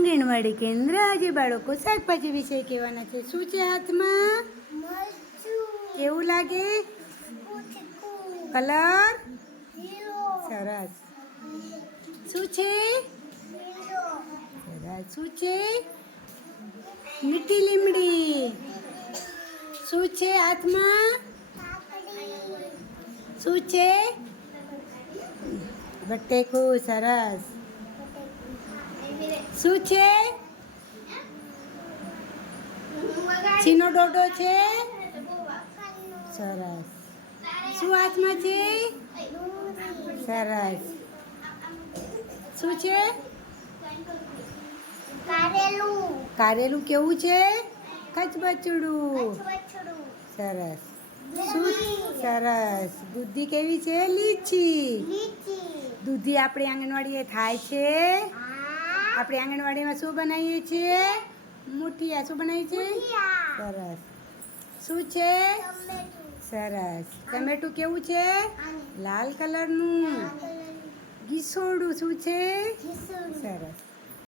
આંગણવાડી કેન્દ્ર આજે બાળકો શાકભાજી વિશે કહેવાના છે. શું છે હાથમાં? કેવું લાગે? કલર સરસ. શું છે? સરસ. શું છે? મીઠી લીમડી. શું છે હાથમાં? શું છે? બટેકું. સરસ. શું છે? છીનો ડોડો છે. સરસ. શું હાથમાં છે? સરસ. શું છે? કારેલું કેવું છે? ખચબચડું. સરસ. શું? સરસ. દૂધી કેવી છે? લીચી. દૂધી આપણી આંગણવાડીએ થાય છે. આપણે આંગણવાડીમાં શું બનાવીએ છીએ? મુઠિયા. શું બનાવીએ છીએ? સરસ. શું છે? સરસ. ટમેટું કેવું છે? લાલ કલરનું. ગીસોડું શું છે? સરસ.